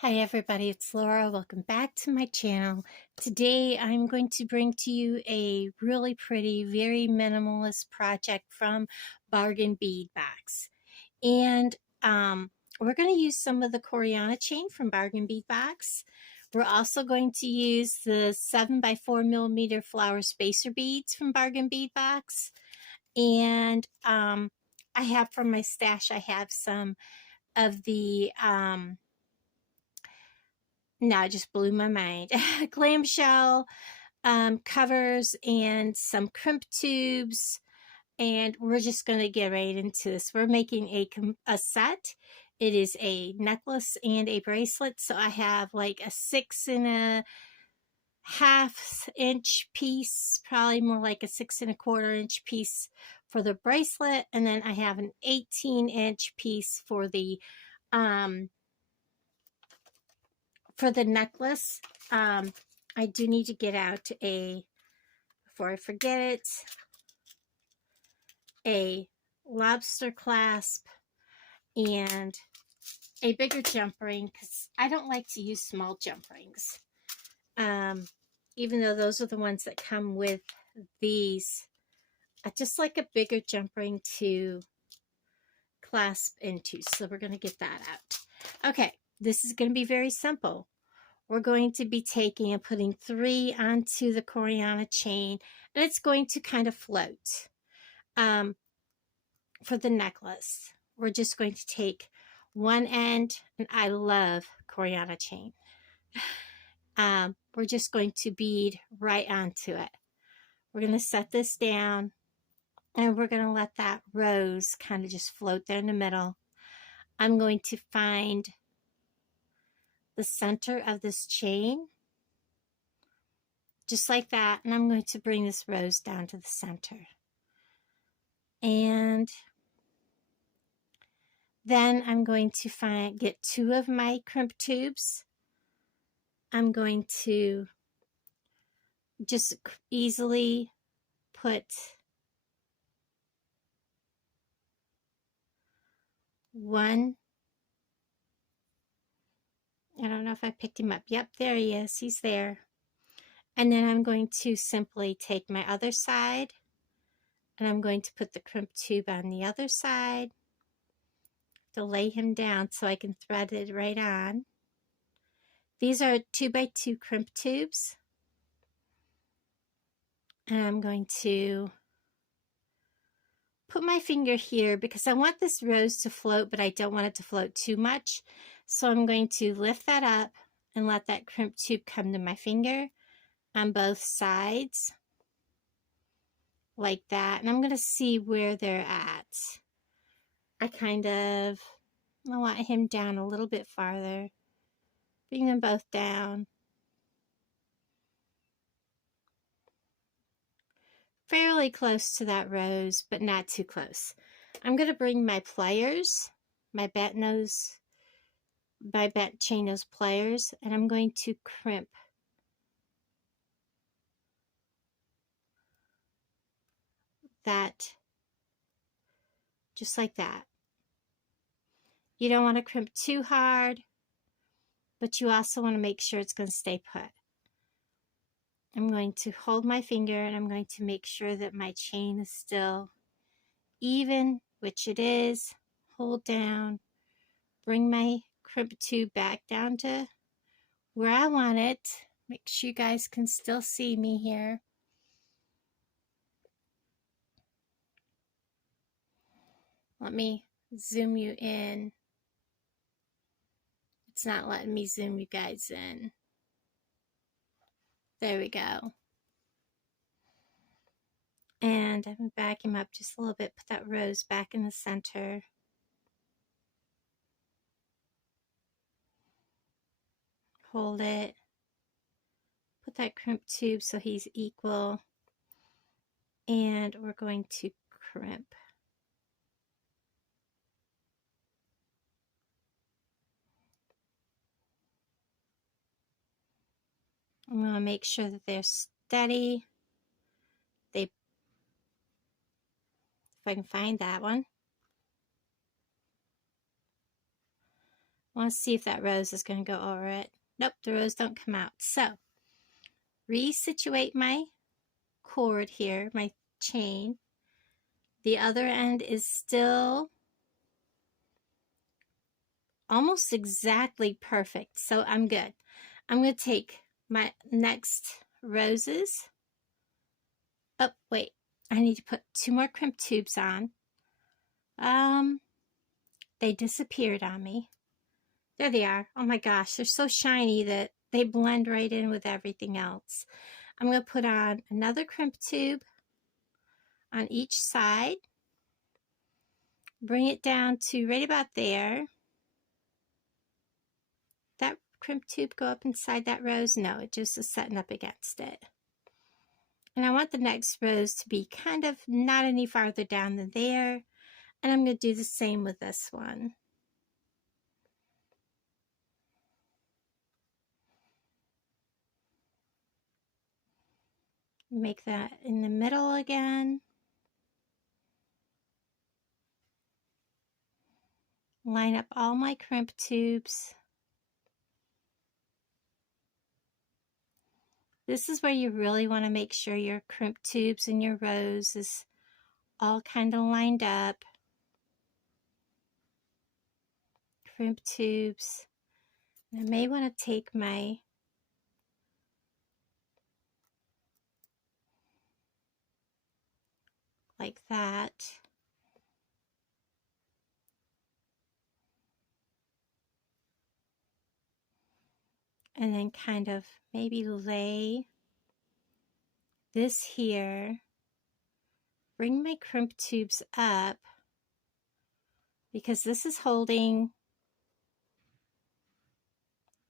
Hi everybody, it's Laura. Welcome back to my channel. Today I'm going to bring to you a really pretty, very minimalist project from Bargain Bead Box. And we're going to use some of the Coreana chain from Bargain Bead Box. We're also going to use the 7x4mm flower spacer beads from Bargain Bead Box. And I have from my stash, I have some of the now it just blew my mind. Clamshell covers and some crimp tubes, and we're just going to get right into this. We're making a set. It is a necklace and a bracelet, so I have like a 6.5-inch piece, probably more like a 6.25-inch piece for the bracelet, and then I have an 18-inch piece for the necklace. I do need to get out before I forget it, a lobster clasp and a bigger jump ring, because I don't like to use small jump rings. Even though those are the ones that come with these, I just like a bigger jump ring to clasp into. So we're going to get that out. Okay, this is going to be very simple. We're going to be taking and putting 3 onto the Coreana chain, and it's going to kind of float. For the necklace, we're just going to take one end, and I love Coreana chain. We're just going to bead right onto it. We're going to set this down, and we're going to let that rose kind of just float there in the middle. I'm going to find the center of this chain, just like that, and I'm going to bring this rose down to the center. And then I'm going to get 2 of my crimp tubes. I'm going to just easily put one. I don't know if I picked him up. Yep, there he is. He's there. And then I'm going to simply take my other side, and I'm going to put the crimp tube on the other side to lay him down so I can thread it right on. These are 2x2 crimp tubes. And I'm going to put my finger here because I want this rose to float, but I don't want it to float too much. So I'm going to lift that up and let that crimp tube come to my finger on both sides like that. And I'm going to see where they're at. I want him down a little bit farther. Bring them both down. Fairly close to that rose, but not too close. I'm going to bring my pliers, my bent chain nose pliers, and I'm going to crimp that just like that. You don't want to crimp too hard, but you also want to make sure it's going to stay put. I'm going to hold my finger, and I'm going to make sure that my chain is still even, which it is. Hold down, bring my crimp tube back down to where I want it. Make sure you guys can still see me here. Let me zoom you in. It's not letting me zoom you guys in. There we go. And I'm going to back him up just a little bit. Put that rose back in the center. Hold it. Put that crimp tube so he's equal. And we're going to crimp. I'm going to make sure that they're steady. If I can find that one. Want to see if that rose is going to go over it. Nope, the rose don't come out. So, resituate my cord here, my chain. The other end is still almost exactly perfect, so I'm good. I'm going to take my next roses. Oh, wait, I need to put 2 more crimp tubes on. They disappeared on me. There they are. Oh my gosh, they're so shiny that they blend right in with everything else. I'm going to put on another crimp tube on each side. Bring it down to right about there. That crimp tube go up inside that rose? No, it just is setting up against it. And I want the next rose to be kind of not any farther down than there. And I'm going to do the same with this one. Make that in the middle again. Line up all my crimp tubes. This is where you really want to make sure your crimp tubes and your rose is all kind of lined up. Crimp tubes. I may want to take my like that. And then kind of maybe lay this here. Bring my crimp tubes up because this is holding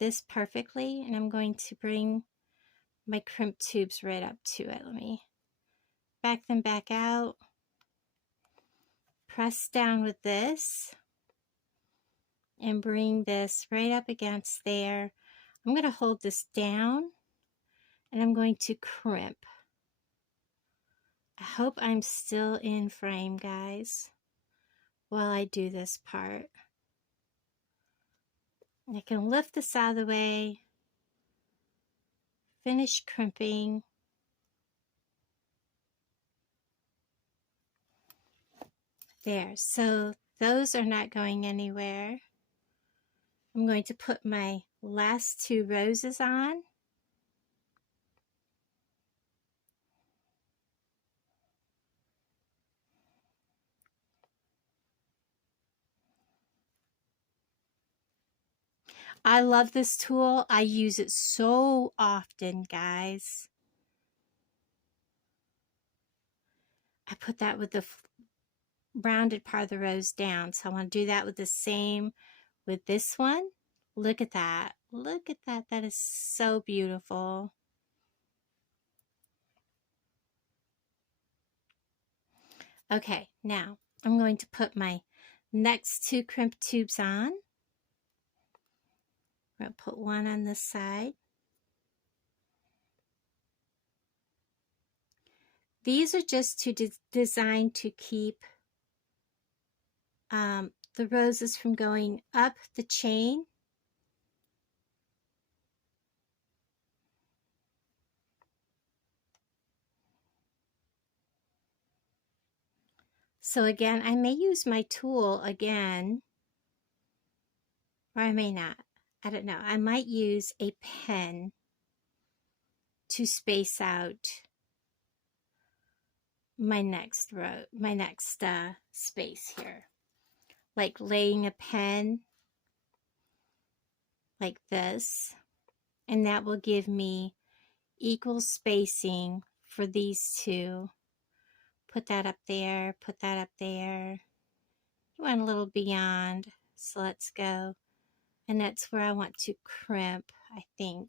this perfectly, and I'm going to bring my crimp tubes right up to it. Let me back them back out. Press down with this and bring this right up against there. I'm going to hold this down and I'm going to crimp. I hope I'm still in frame, guys, while I do this part. I can lift this out of the way, finish crimping. There, so those are not going anywhere. I'm going to put my last 2 roses on. I love this tool. I use it so often, guys. I put that with the rounded part of the rose down. So I want to do that with the same with this one. Look at that. Look at that. That is so beautiful. Okay, now I'm going to put my next 2 crimp tubes on. I'm going to put one on this side. These are just designed to keep the roses from going up the chain. So again, I may use my tool again, or I may not. I don't know. I might use a pen to space out my next row, my next space here. Like laying a pen like this, and that will give me equal spacing for these 2. Put that up there, put that up there. You want a little beyond, so let's go. And that's where I want to crimp, I think.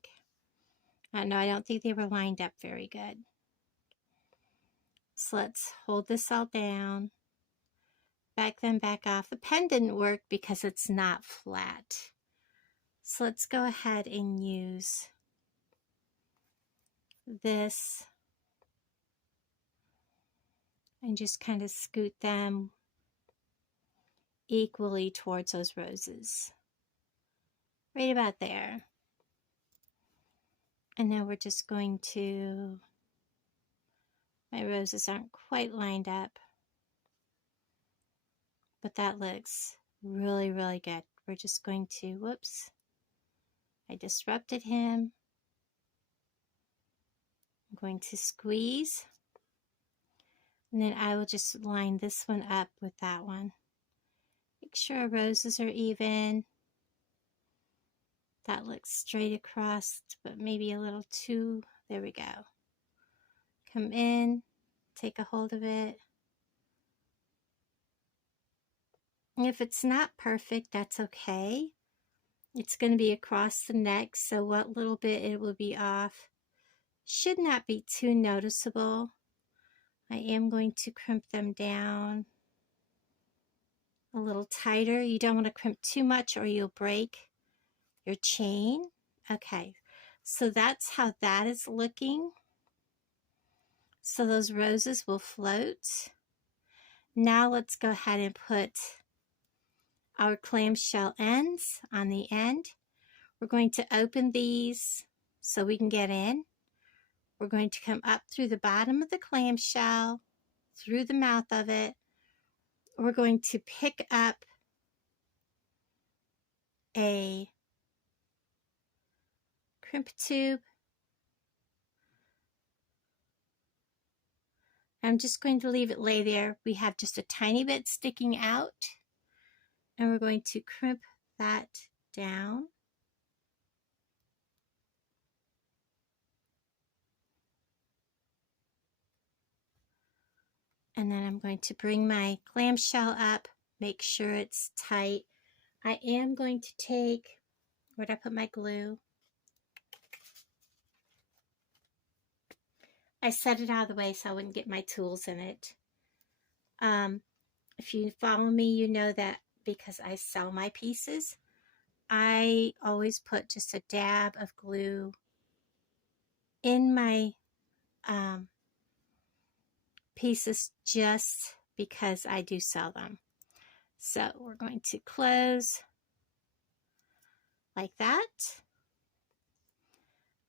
I don't know, I don't think they were lined up very good. So let's hold this all down. Back them back off. The pen didn't work because it's not flat. So let's go ahead and use this and just kind of scoot them equally towards those roses. right about there. And now we're just going to, my roses aren't quite lined up, but that looks really, really good. We're just going to, whoops, I disrupted him. I'm going to squeeze, and then I will just line this one up with that one. Make sure our roses are even. That looks straight across, but maybe a little too, there we go. Come in, take a hold of it. And if it's not perfect, that's okay. It's going to be across the neck, so what little bit it will be off should not be too noticeable. I am going to crimp them down a little tighter. You don't want to crimp too much or you'll break your chain. Okay, so that's how that is looking. So those roses will float. Now let's go ahead and put our clamshell ends on the end. We're going to open these so we can get in. We're going to come up through the bottom of the clamshell, through the mouth of it. We're going to pick up a crimp tube. I'm just going to leave it lay there. We have just a tiny bit sticking out, and we're going to crimp that down. And then I'm going to bring my clamshell up, make sure it's tight. I am going to take, where'd I put my glue? I set it out of the way so I wouldn't get my tools in it. If you follow me, you know that because I sell my pieces, I always put just a dab of glue in my pieces just because I do sell them. So we're going to close like that.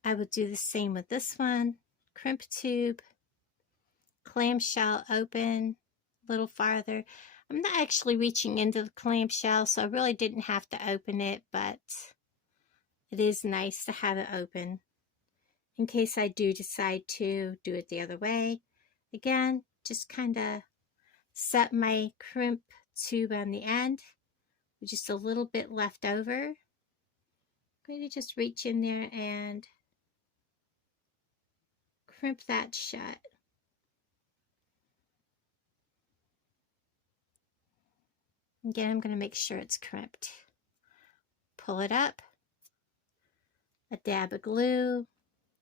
I would do the same with this one. Crimp tube, clamshell open a little farther. I'm not actually reaching into the clamshell, so I really didn't have to open it, but it is nice to have it open in case I do decide to do it the other way. Again, just kind of set my crimp tube on the end with just a little bit left over. I'm going to just reach in there and crimp that shut. Again, I'm going to make sure it's crimped. Pull it up, a dab of glue.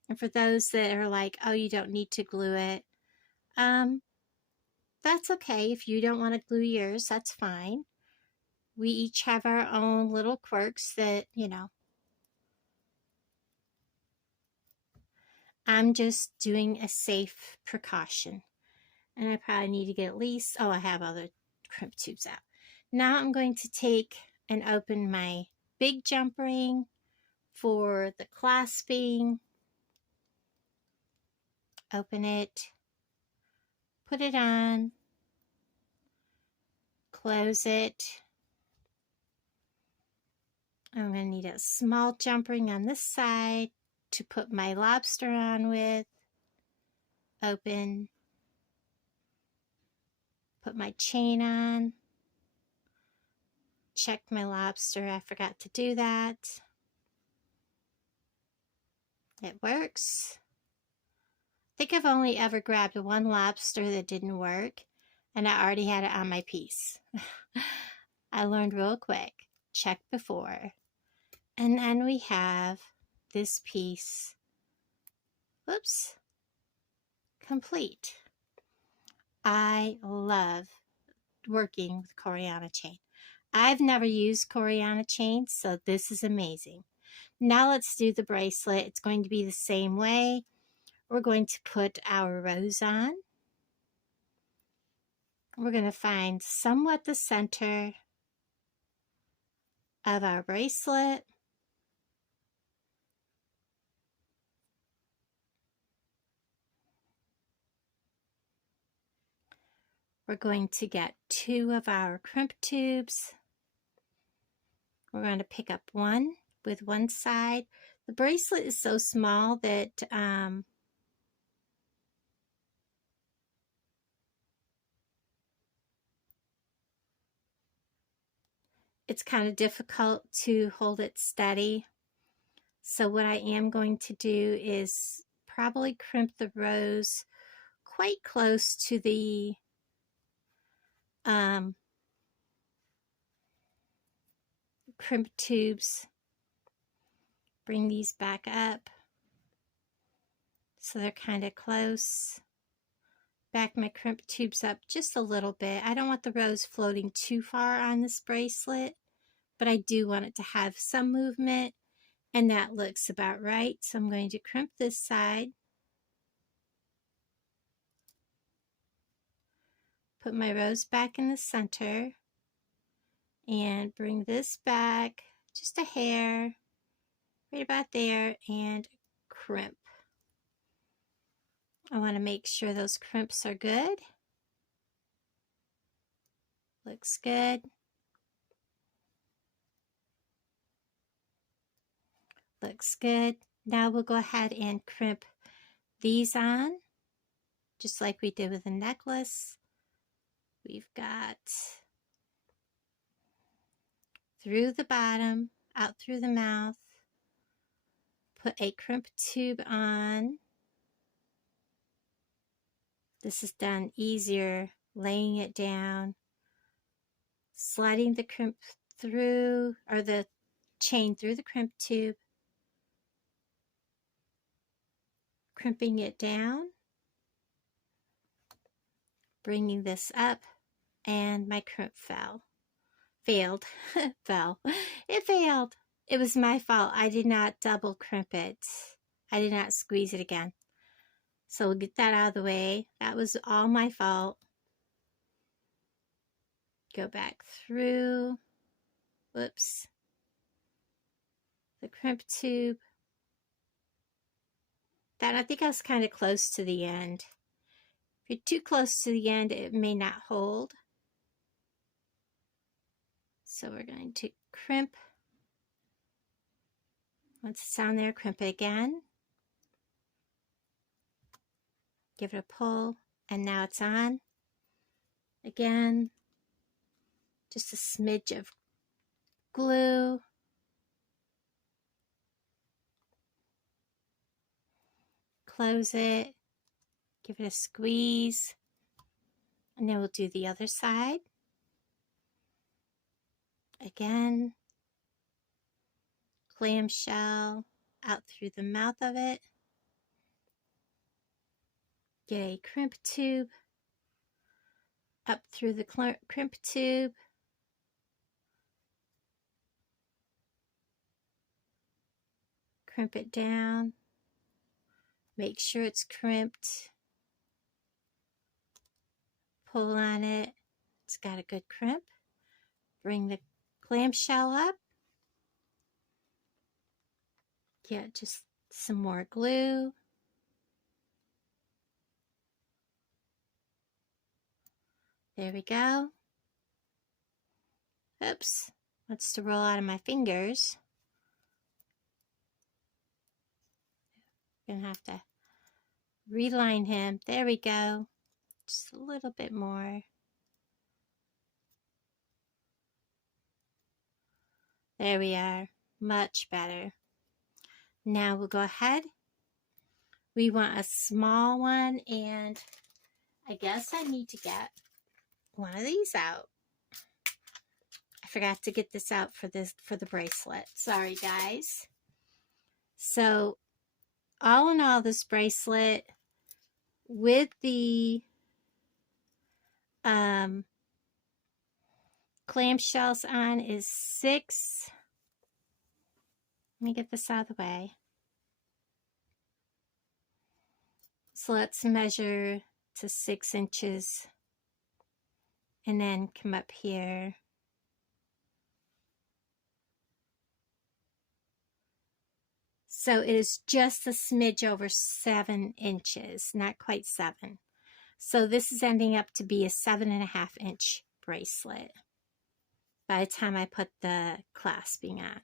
And for those that are like, oh, you don't need to glue it, that's okay. If you don't want to glue yours, that's fine. We each have our own little quirks that, you know. I'm just doing a safe precaution. And I probably need to get at least, oh, I have other crimp tubes out. Now I'm going to take and open my big jump ring for the clasping. Open it, put it on, close it. I'm going to need a small jump ring on this side to put my lobster on with. Open, put my chain on, check my lobster. I forgot to do that. It works. I think I've only ever grabbed one lobster that didn't work, and I already had it on my piece. I learned real quick. Check before. And then we have this piece. Whoops. Complete. I love working with Coreana chain. I've never used Coreana chain, so this is amazing. Now let's do the bracelet. It's going to be the same way. We're going to put our rose on. We're going to find somewhat the center of our bracelet. we're going to get 2 of our crimp tubes. We're going to pick up one with one side. The bracelet is so small that it's kind of difficult to hold it steady. So what I am going to do is probably crimp the rose quite close to the crimp tubes. Bring these back up so they're kind of close. Back my crimp tubes up just a little bit. I don't want the rose floating too far on this bracelet, but I do want it to have some movement, and that looks about right. So I'm going to crimp this side. Put my rose back in the center and bring this back just a hair, right about there, and crimp. I want to make sure those crimps are good. Looks good. Looks good. Now we'll go ahead and crimp these on, just like we did with the necklace. We've got through the bottom, out through the mouth. Put a crimp tube on. This is done easier, laying it down, sliding the crimp through, or the chain through the crimp tube, crimping it down, bringing this up, and my crimp failed. Fell. It failed. It was my fault. I did not double crimp it. I did not squeeze it again. So we'll get that out of the way. That was all my fault. Go back through. Whoops. The crimp tube. That, I think I was kind of close to the end. If you're too close to the end, it may not hold. So we're going to crimp. Once it's on there, crimp it again. Give it a pull, and now it's on. Again, just a smidge of glue. Close it. Give it a squeeze. And then we'll do the other side. Again, clamshell out through the mouth of it. Get a crimp tube up through the crimp tube. Crimp it down. Make sure it's crimped. Pull on it. It's got a good crimp. Bring the clamshell up. Get just some more glue. There we go. Oops, wants to roll out of my fingers. Gonna have to reline him. There we go. Just a little bit more. There we are. Much better. Now we'll go ahead. We want a small one, and I guess I need to get one of these out. I forgot to get this out for the bracelet. Sorry, guys. So, all in all, this bracelet with the clamshells on is 6. Let me get this out of the way. So let's measure to 6 inches and then come up here. So it is just a smidge over 7 inches, not quite 7. So this is ending up to be a 7.5-inch bracelet by the time I put the clasping on.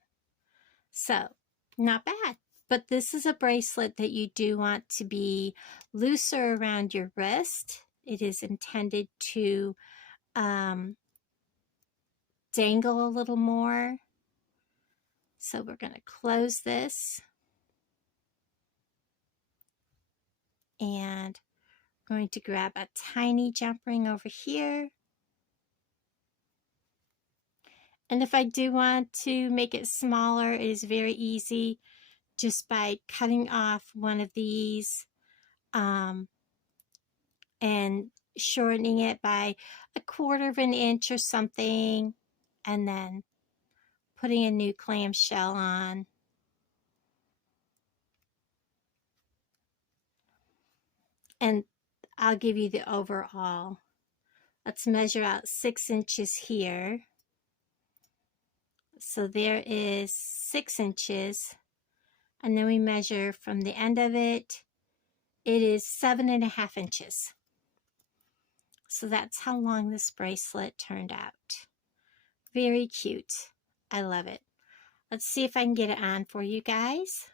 So not bad. But this is a bracelet that you do want to be looser around your wrist. It is intended to dangle a little more. So we're going to close this. And I'm going to grab a tiny jump ring over here. And if I do want to make it smaller, it is very easy just by cutting off one of these and shortening it by 1/4 of an inch or something, and then putting a new clamshell on. And I'll give you the overall. Let's measure out 6 inches here. So there is 6 inches. And then we measure from the end of it. It is 7.5 inches. So that's how long this bracelet turned out. Very cute. I love it. Let's see if I can get it on for you guys.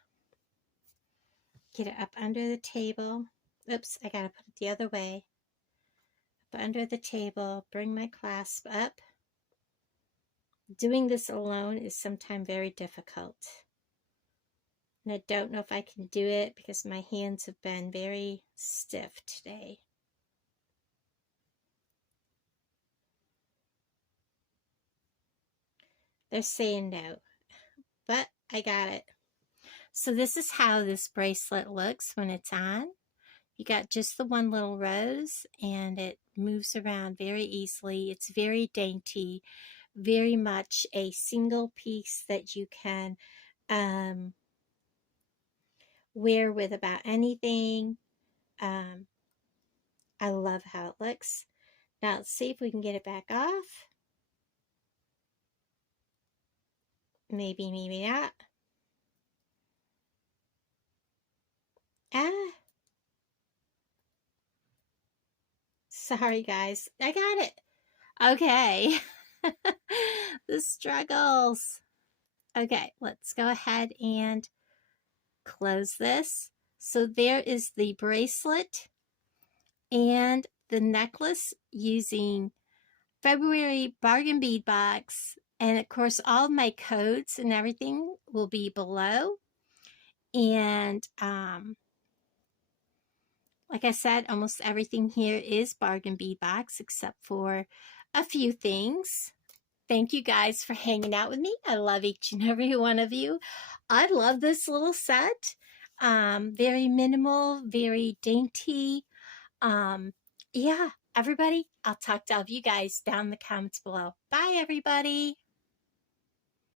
Get it up under the table. Oops, I gotta put it the other way. Up under the table, bring my clasp up. Doing this alone is sometimes very difficult. And I don't know if I can do it because my hands have been very stiff today. They're saying no, but I got it. So this is how this bracelet looks when it's on. You got just the one little rose and it moves around very easily. It's very dainty, very much a single piece that you can wear with about anything. I love how it looks. Now let's see if we can get it back off. Maybe, maybe not. Sorry guys, I got it. Okay. The struggles. Okay, let's go ahead and close this. So there is the bracelet and the necklace using February Bargain Bead Box. And of course, all of my codes and everything will be below. And like I said, almost everything here is Bargain Bead Box except for a few things. Thank you guys for hanging out with me. I love each and every one of you. I love this little set. Very minimal, very dainty. Yeah, everybody, I'll talk to all of you guys down in the comments below. Bye, everybody.